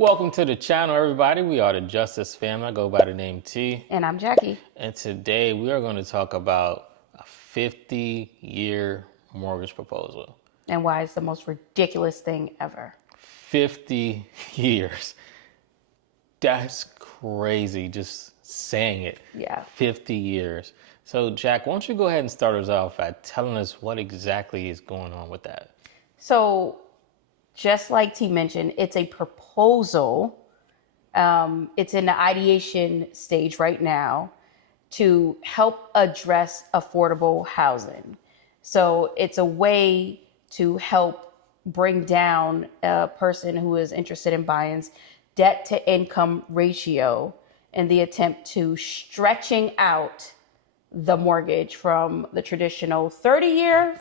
Welcome to the channel, everybody. We are the Justice Family. I go by the name T. And I'm Jackie. And today we are going to talk about a 50-year mortgage proposal. And why it's the most ridiculous thing ever. 50 years. That's crazy just saying it. Yeah. 50 years. So, Jack, why don't you go ahead and start us off by telling us what exactly is going on with that? So, just like T mentioned, it's a proposal. It's in the ideation stage right now to help address affordable housing. So, it's a way to help bring down a person who is interested in buying's debt to income ratio in the attempt to stretching out the mortgage from the traditional 30-year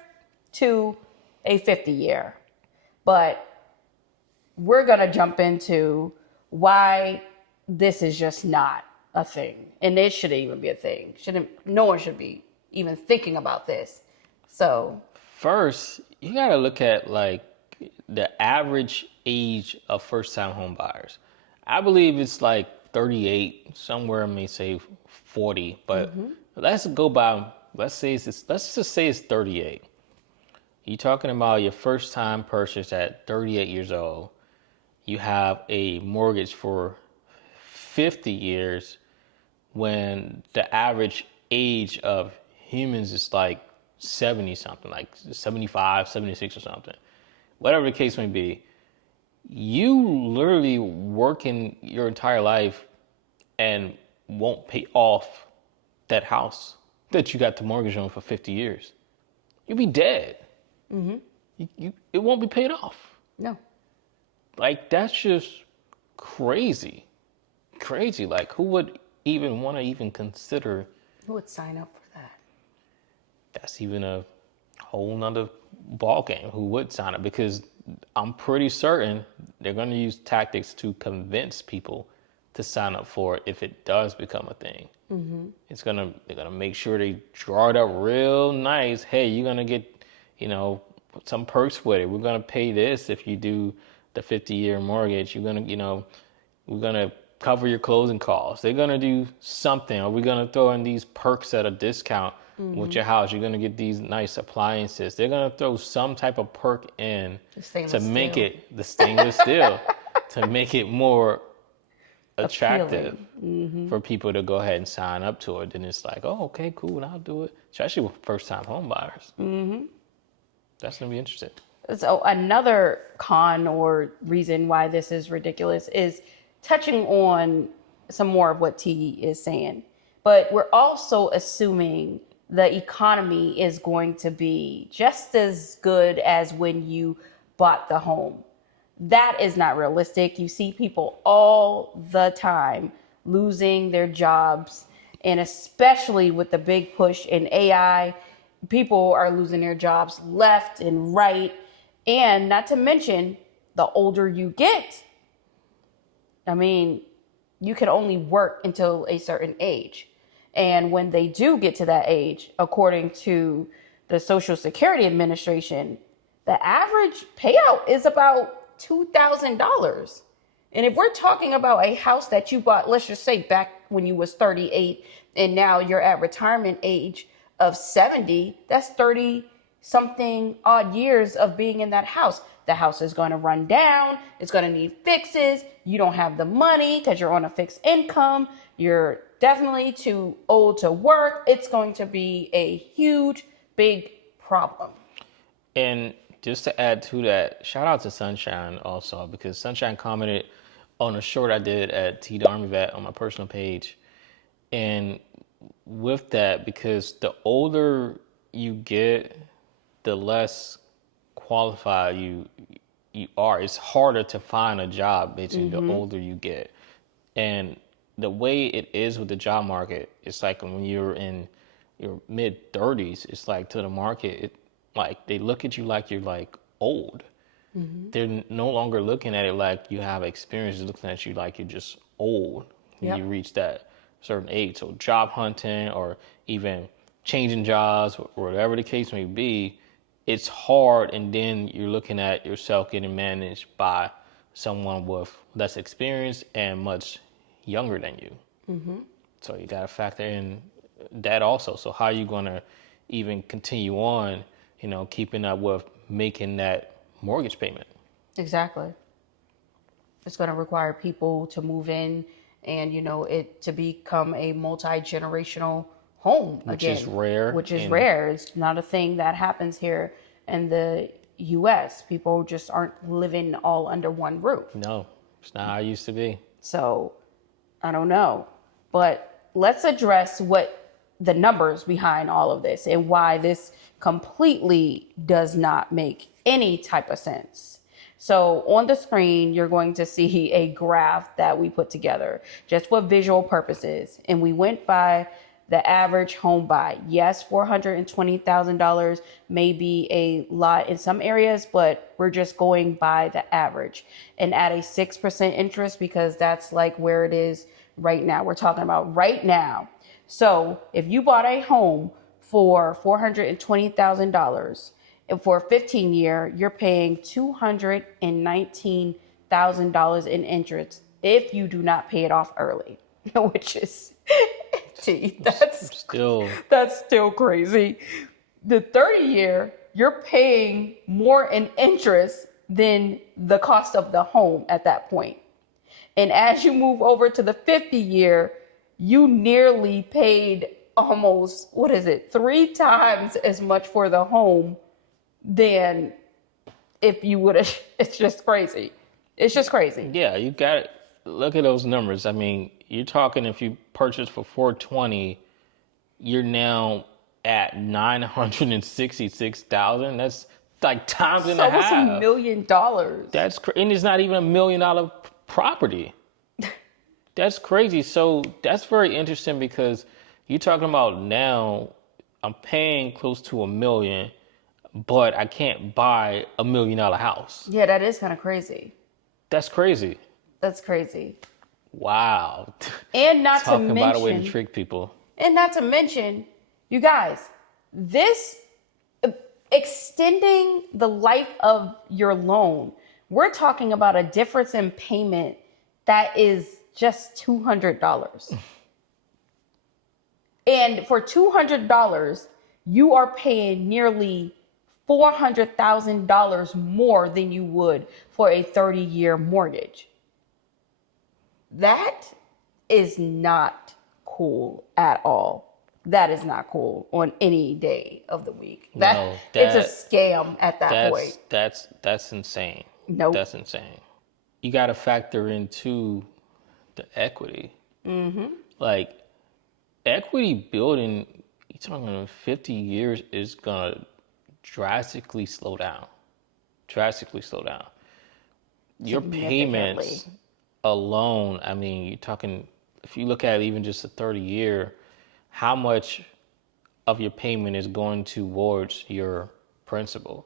to a 50-year. But we're going to jump into why this is just not a thing. And it shouldn't even be a thing. No one should be even thinking about this. So first, you got to look at like the average age of first-time home buyers. I believe it's like 38, somewhere I may say 40, but let's just say it's 38. You're talking about your first time purchase at 38 years old. You have a mortgage for 50 years when the average age of humans is like 70 something, like 75, 76 or something. Whatever the case may be, you literally working your entire life and won't pay off that house that you got the mortgage on for 50 years. You'll be dead. It won't be paid off. no. Like, that's just crazy. Crazy. Like, who would even want to even consider? Who would sign up for that? That's even a whole nother ball game. Who would sign up? Because I'm pretty certain they're going to use tactics to convince people to sign up for it if it does become a thing. They're gonna make sure they draw it up real nice. Hey, you're gonna get, some perks with it. We're gonna pay this if you do the 50-year mortgage. You're gonna, we're gonna cover your closing costs. They're gonna do something, or we're gonna throw in these perks at a discount with your house. You're gonna get these nice appliances. They're gonna throw some type of perk in to make it the stainless steel to make it more attractive for people to go ahead and sign up to it. Then it's like, oh, okay, cool, I'll do it. Especially with first-time home buyers. That's gonna be interesting. So another con or reason why this is ridiculous is touching on some more of what T is saying. But we're also assuming the economy is going to be just as good as when you bought the home. That is not realistic. You see people all the time losing their jobs, and especially with the big push in AI, people are losing their jobs left and right. And not to mention, the older you get, I mean, you can only work until a certain age. And when they do get to that age, according to the Social Security Administration, the average payout is about $2,000. And if we're talking about a house that you bought, let's just say back when you was 38 and now you're at retirement age of 70, that's 30 something odd years of being in that house. The house is going to run down. It's going to need fixes. You don't have the money because you're on a fixed income. You're definitely too old to work. It's going to be a huge, big problem. And just to add to that, shout out to Sunshine also, because Sunshine commented on a short I did at T Army Vet on my personal page. And with that, because the older you get, the less qualified you are. It's harder to find a job basically the older you get. And the way it is with the job market, it's like when you're in your mid 30s, it's like to the market, like they look at you like you're like old. They're no longer looking at it like you have experience. They're looking at you like you're just old when you reach that certain age. So job hunting or even changing jobs, or whatever the case may be, it's hard. And then you're looking at yourself getting managed by someone with less experience and much younger than you. So you got to factor in that also. So how are you going to even continue on, keeping up with making that mortgage payment? Exactly. It's going to require people to move in and, it to become a multi-generational home Which again. is rare. Which is rare. It's not a thing that happens here in the U.S. People just aren't living all under one roof. No, it's not how it used to be. So I don't know. But let's address what the numbers behind all of this and why this completely does not make any type of sense. So on the screen, you're going to see a graph that we put together just for visual purposes. And we went by the average home buy. Yes, $420,000 may be a lot in some areas, but we're just going by the average. And at a 6% interest, because that's like where it is right now. We're talking about right now. So if you bought a home for $420,000, and for a 15-year, you're paying $219,000 in interest if you do not pay it off early, which is, that's still crazy. The 30-year, you're paying more in interest than the cost of the home at that point. And as you move over to the 50-year, you nearly paid almost, 3 times as much for the home than if you would have. It's just crazy. It's just crazy. Yeah, you got it. Look at those numbers. I mean, you're talking if you purchase for $420,000, you're now at $966,000. That's like times and a half. Almost $1 million. And it's not even $1 million property. That's crazy. So that's very interesting because you're talking about now I'm paying close to $1 million, but I can't buy $1 million house. Yeah, that is kind of crazy. That's crazy. That's crazy. Wow. And not to mention, talking about a way to trick people. And not to mention, you guys, this extending the life of your loan, we're talking about a difference in payment that is just $200. And for $200, you are paying nearly $400,000 more than you would for a 30-year mortgage. That is not cool at all. That is not cool on any day of the week. It's a scam at that point. That's insane. Nope. That's insane. You got to factor into the equity. Like equity building, you're talking 50 years is going to drastically slow down. Your payments alone, I mean, you're talking, if you look at even just a 30-year, how much of your payment is going towards your principal?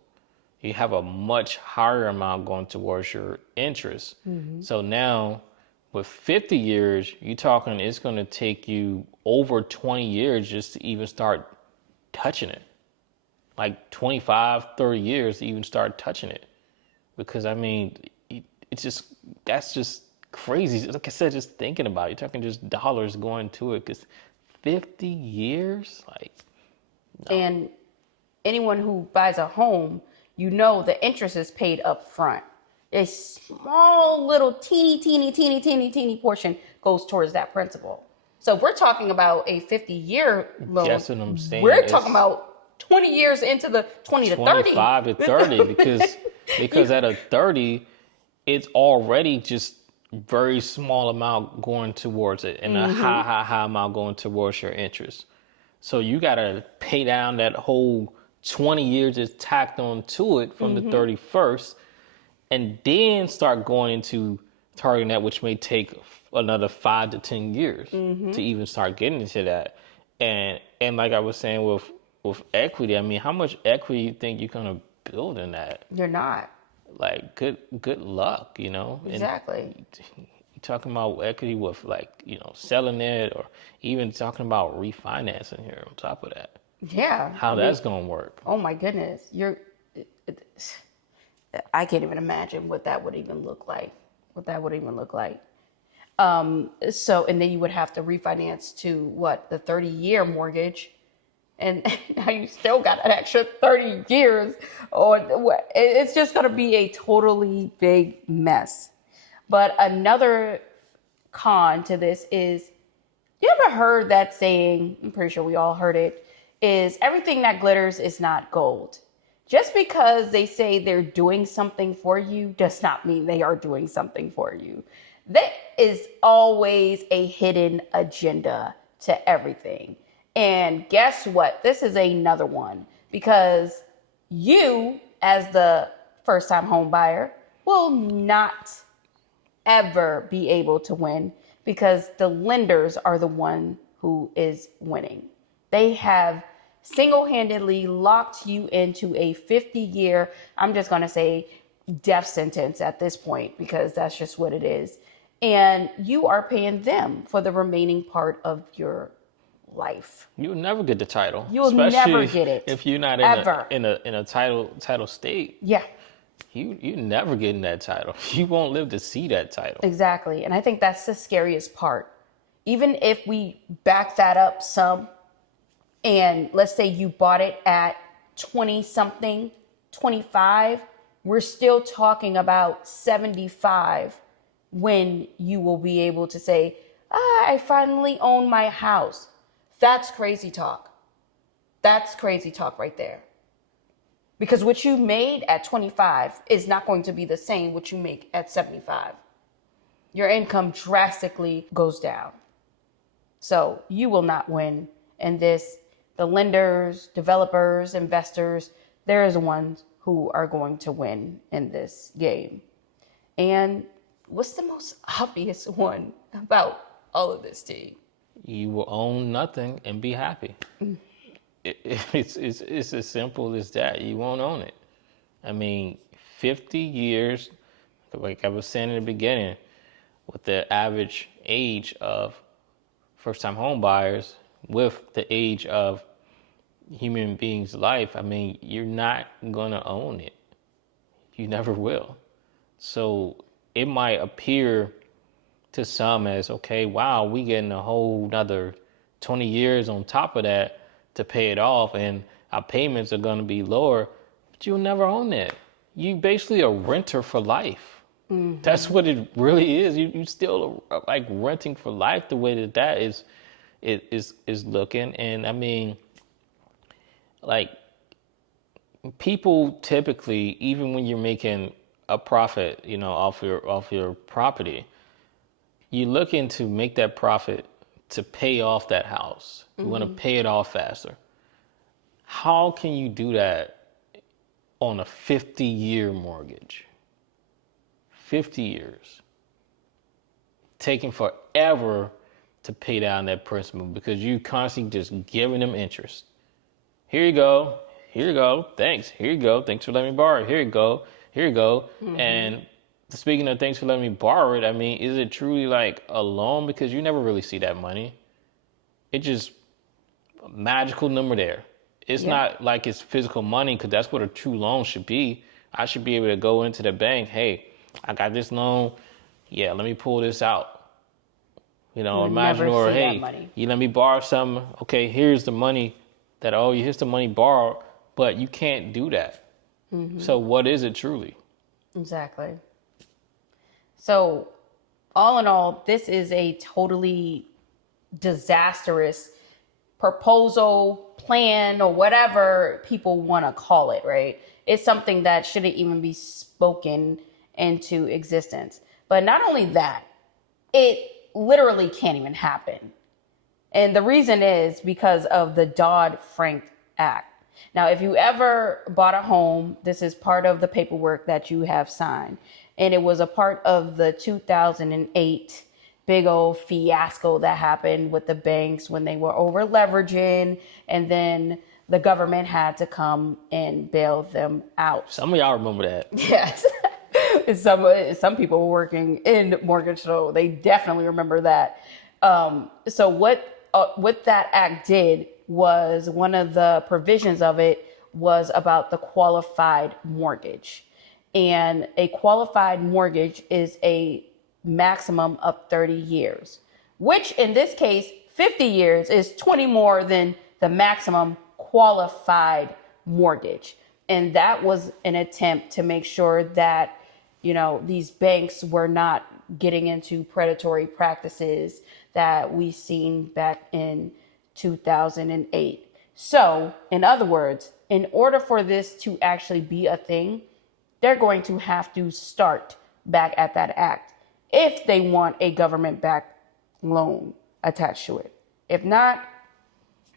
You have a much higher amount going towards your interest. So now with 50 years, you're talking it's going to take you over 20 years just to even start touching it. Like 25, 30 years to even start touching it. Because I mean, that's just crazy. Like I said, just thinking about it, you're talking just dollars going to it. Because 50 years, like, no. And anyone who buys a home, the interest is paid up front. A small little teeny portion goes towards that principal. So if we're talking about a 50-year loan, that's what I'm saying. We're talking about 20 years into the 20 to 30. 25 to 30 because at a 30, it's already just very small amount going towards it and a high amount going towards your interest. So you got to pay down that whole 20 years that's tacked on to it from the 31st and then start going into targeting that, which may take another 5 to 10 years to even start getting into that. And like I was saying with equity, I mean, how much equity you think you're going to build in that? You're not. Like, good luck, Exactly. And you're talking about equity with, selling it or even talking about refinancing here on top of that. Yeah. How that's going to work. Oh, my goodness. I can't even imagine what that would even look like. what that would even look like. So, and then you would have to refinance to what, the 30-year mortgage. And now you still got an extra 30 years. Or it's just going to be a totally big mess. But another con to this is, you ever heard that saying? I'm pretty sure we all heard it, is everything that glitters is not gold. Just because they say they're doing something for you does not mean they are doing something for you. There is always a hidden agenda to everything. And guess what? This is another one, because you, as the first time home buyer, will not ever be able to win, because the lenders are the one who is winning. They have single-handedly locked you into a 50-year, I'm just going to say death sentence at this point, because that's just what it is. And you are paying them for the remaining part of your life. You'll never get the title. You'll never get it. If you're not ever. in a title state. Yeah. You never getting that title. You won't live to see that title. Exactly. And I think that's the scariest part. Even if we back that up some, and let's say you bought it at 20 something, 25, we're still talking about 75 when you will be able to say, I finally own my house. That's crazy talk. That's crazy talk right there. Because what you made at 25 is not going to be the same what you make at 75. Your income drastically goes down. So you will not win in this. The lenders, developers, investors, they're the ones who are going to win in this game. And what's the most obvious one about all of this, T? You will own nothing and be happy. It's as simple as that. You won't own it. I mean, 50 years, like I was saying in the beginning, with the average age of first-time home buyers with the age of human beings' life, I mean, you're not going to own it. You never will. So it might appear to some as, okay, wow, we getting a whole another 20 years on top of that to pay it off, and our payments are going to be lower, but you'll never own that. You basically a renter for life. Mm-hmm. That's what it really is. You still are like renting for life, the way that is looking. And I mean, like, people typically, even when you're making a profit, you know, off your property, you're looking to make that profit to pay off that house. You want to pay it off faster. How can you do that on a 50-year mortgage? 50 years. Taking forever to pay down that principal, because you constantly just giving them interest. Here you go. Here you go. Thanks. Here you go. Thanks for letting me borrow it. Here you go. Here you go. Mm-hmm. And speaking of thanks for letting me borrow it, I mean, is it truly like a loan? Because you never really see that money. It's just a magical number there. It's not like it's physical money, because that's what a true loan should be. I should be able to go into the bank, hey, I got this loan. Yeah, let me pull this out. You know, imagine, or hey, you let me borrow something. Okay, here's the money that I owe you. Here's the money borrowed, but you can't do that. Mm-hmm. So what is it truly? Exactly. So all in all, this is a totally disastrous proposal, plan, or whatever people want to call it, right? It's something that shouldn't even be spoken into existence. But not only that, it literally can't even happen. And the reason is because of the Dodd-Frank Act. Now, if you ever bought a home, this is part of the paperwork that you have signed. And it was a part of the 2008 big old fiasco that happened with the banks when they were over leveraging, and then the government had to come and bail them out. Some of y'all remember that. Yes. Some people were working in mortgage, so they definitely remember that. So what that act did was, one of the provisions of it was about the qualified mortgage. and a qualified mortgage is a maximum of 30 years, which in this case, 50 years is 20 more than the maximum qualified mortgage. And that was an attempt to make sure that, these banks were not getting into predatory practices that we seen back in 2008. So, in other words, in order for this to actually be a thing, they're going to have to start back at that act if they want a government-backed loan attached to it. If not,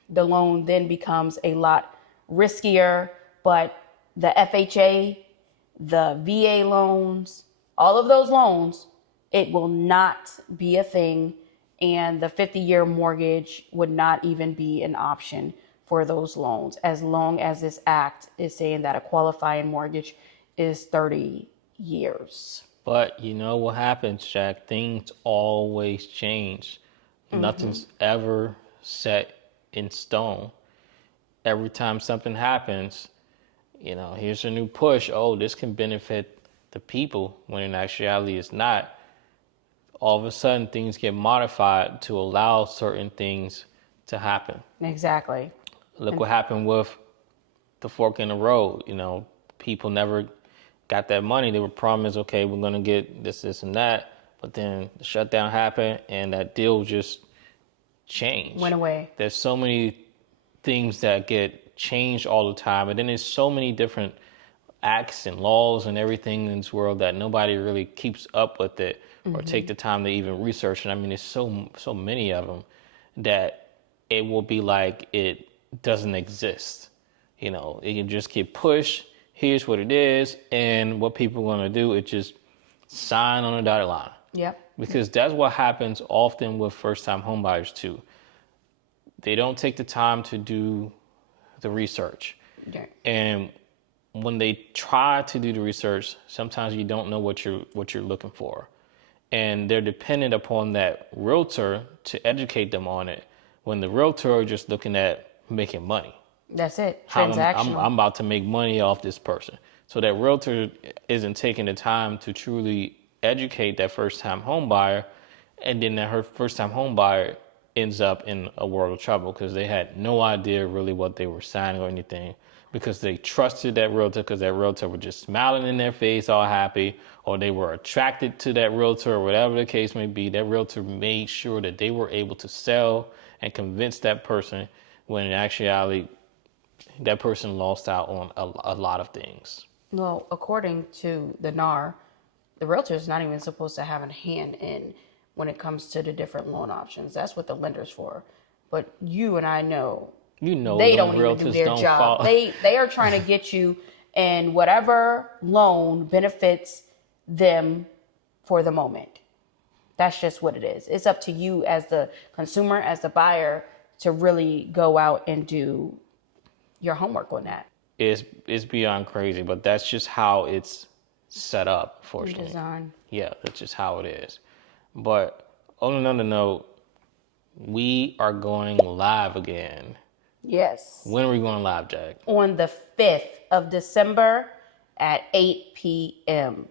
the loan then becomes a lot riskier, but the FHA, the VA loans, all of those loans, it will not be a thing, and the 50-year mortgage would not even be an option for those loans, as long as this act is saying that a qualifying mortgage is 30 years. But you know what happens, Jack? Things always change. Nothing's ever set in stone. Every time something happens, here's a new push. Oh, this can benefit the people, when in actuality it's not. All of a sudden, things get modified to allow certain things to happen. Exactly. Look what happened with the fork in the road. People never got that money. They were promised, okay, we're going to get this, and that. But then the shutdown happened, and that deal just changed. Went away. There's so many things that get changed all the time. And then there's so many different acts and laws and everything in this world that nobody really keeps up with it or take the time to even research. And I mean, there's so many of them that it will be like it doesn't exist. It can just get pushed. Here's what it is. And what people are going to do is just sign on a dotted line. Yep. Because that's what happens often with first-time homebuyers too. They don't take the time to do the research. Okay. And when they try to do the research, sometimes you don't know what you're looking for. And they're dependent upon that realtor to educate them on it, when the realtor is just looking at making money. That's it. Transactional. I'm about to make money off this person. So that realtor isn't taking the time to truly educate that first-time home buyer, and then that her first-time home buyer ends up in a world of trouble because they had no idea really what they were signing or anything, because they trusted that realtor because that realtor was just smiling in their face, all happy, or they were attracted to that realtor, or whatever the case may be. That realtor made sure that they were able to sell and convince that person, when in actuality, that person lost out on a lot of things. Well, according to the NAR, the realtor is not even supposed to have a hand in when it comes to the different loan options. That's what the lender's for. But you and I know, they don't even do their job. They are trying to get you in whatever loan benefits them for the moment. That's just what it is. It's up to you as the consumer, as the buyer, to really go out and do your homework on that. It's beyond crazy, but that's just how it's set up, fortunately. Design. Yeah, that's just how it is. But on another note, we are going live again. Yes. When are we going live, Jack? On the 5th of December at 8 p.m.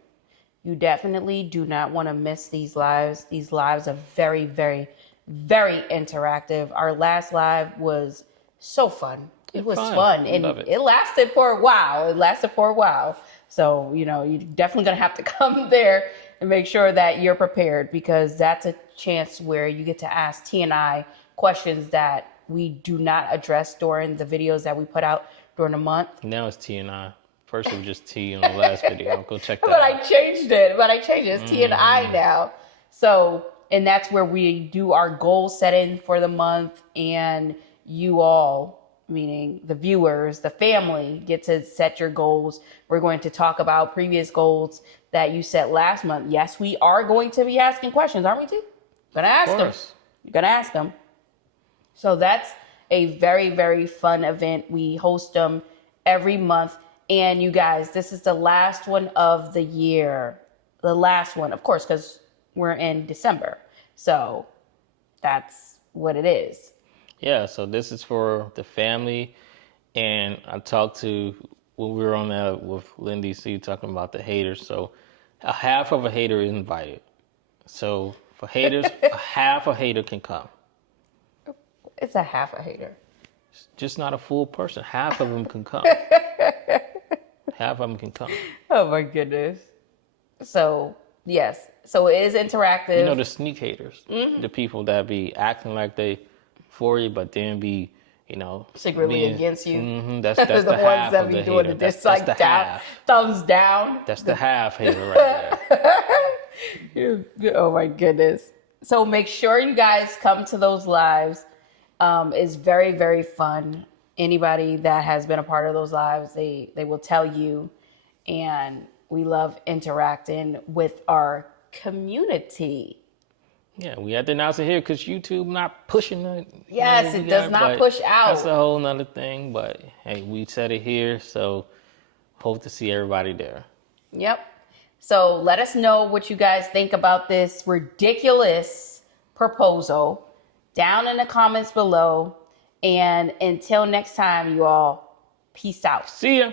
You definitely do not want to miss these lives. These lives are very, very, very interactive. Our last live was so fun. It was fun. And it lasted for a while. So, you're definitely going to have to come there and make sure that you're prepared, because that's a chance where you get to ask T and I questions that we do not address during the videos that we put out during the month. Now it's T and I. First it was just T on the last video. Go check that out. I changed it. It's T and I now. So, and that's where we do our goal setting for the month, and you all, meaning the viewers, the family, get to set your goals. We're going to talk about previous goals that you set last month. Yes, we are going to be asking questions, aren't we, T? Gonna ask them. You're gonna ask them. So that's a very, very fun event. We host them every month. And you guys, this is the last one of the year. The last one, of course, because we're in December. So that's what it is. Yeah, so this is for the family. And I talked to when we were on that with Lindy C talking about the haters. So a half of a hater is invited. So for haters, a half a hater can come. It's a half a hater. Just not a full person. Half of them can come. Half of them can come. Oh my goodness. So yes, so it is interactive. You know the sneak haters, the people that be acting like they for you, but then be, secretly being, against you. That's the the half ones that of be the doing hater. the That's dislike the down, half. thumbs down. That's the half hater right there. Oh my goodness. So make sure you guys come to those lives. It's very, very fun. Anybody that has been a part of those lives, they will tell you. And we love interacting with our community. Yeah, we had to announce it here because YouTube not pushing it. Yes, it does not push out. That's a whole nother thing. But hey, we said it here, so hope to see everybody there. Yep. So let us know what you guys think about this ridiculous proposal down in the comments below. And until next time, you all, peace out. See ya.